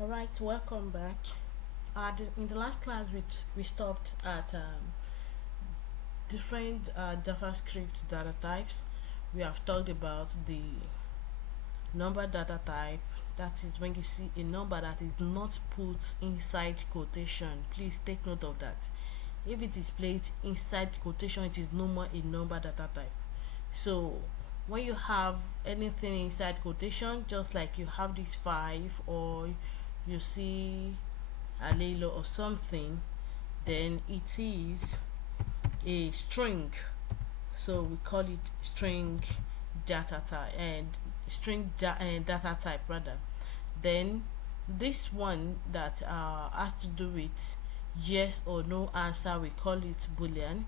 All right, welcome back. In the last class, we stopped at different JavaScript data types. We have talked about the number data type. That is when you see a number that is not put inside quotation. Please take note of that. If it is placed inside quotation, it is no more a number data type. So when you have anything inside quotation, just like you have this 5, or you see a lilo or something, then it is a string. So we call it string data type, and data type rather. Then this one that has to do with yes or no answer, we call it boolean.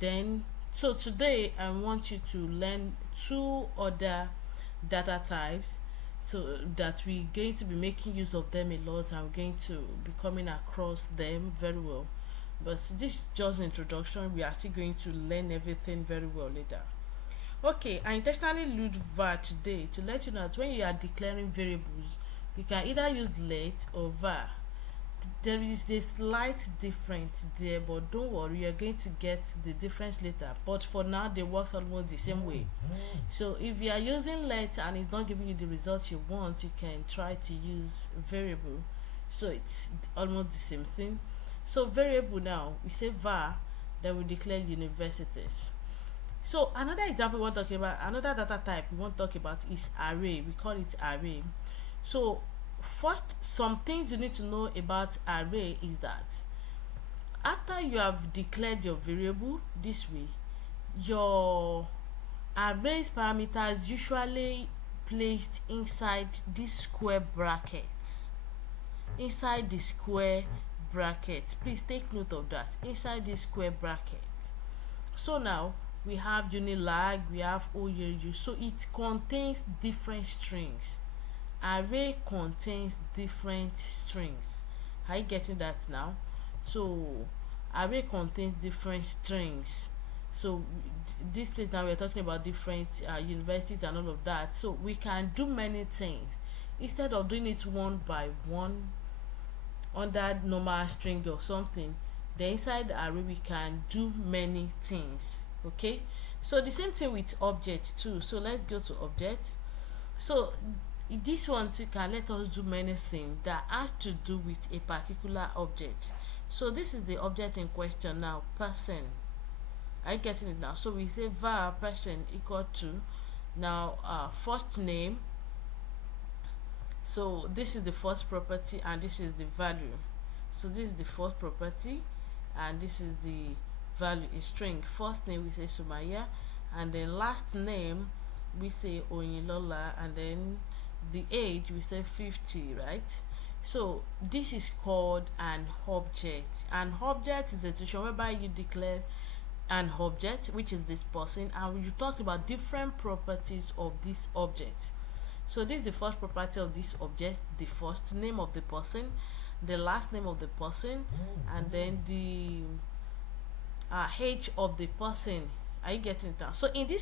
Then so today I want you to learn two other data types, so that we're going to be making use of them a lot, and we're going to be coming across them very well. But this is just introduction. We are still going to learn everything very well later. Okay, I intentionally used var today to let you know that when you are declaring variables, you can either use let or var. There is a slight difference there, but don't worry, you're going to get the difference later. But for now, they work almost the same way. So if you are using let and it's not giving you the result you want, you can try to use variable. So it's almost the same thing. So variable, now we say var, then we declare universities. So another example we're talking about, another data type we want to talk about is array. We call it array. So first, some things you need to know about array is that after you have declared your variable this way, your array's parameters usually placed inside this square brackets. Inside the square bracket, please take note of that. Inside this square bracket. So now we have unilag, we have OUU, so it contains different strings. Array contains different strings. Are you getting that now? So array contains different strings. So this place now we're talking about different universities and all of that. So we can do many things instead of doing it one by one under normal string or something. Then inside the array we can do many things. Okay, so the same thing with object too. So let's go to object. So this one too can let us do many things that has to do with a particular object. So this is the object in question now, person. Are you getting it now? So we say var person equal to now first name. So this is the first property and this is the value. So this is the first property and this is the value, a string. First name we say Sumaya, and then last name we say Oyinlola, and then the age we say 50, right? So this is called an object. An object is a situation whereby you declare an object, which is this person, and you talk about different properties of this object. So this is the first property of this object, the first name of the person, the last name of the person, and then the age of the person. Are you getting it now? So in this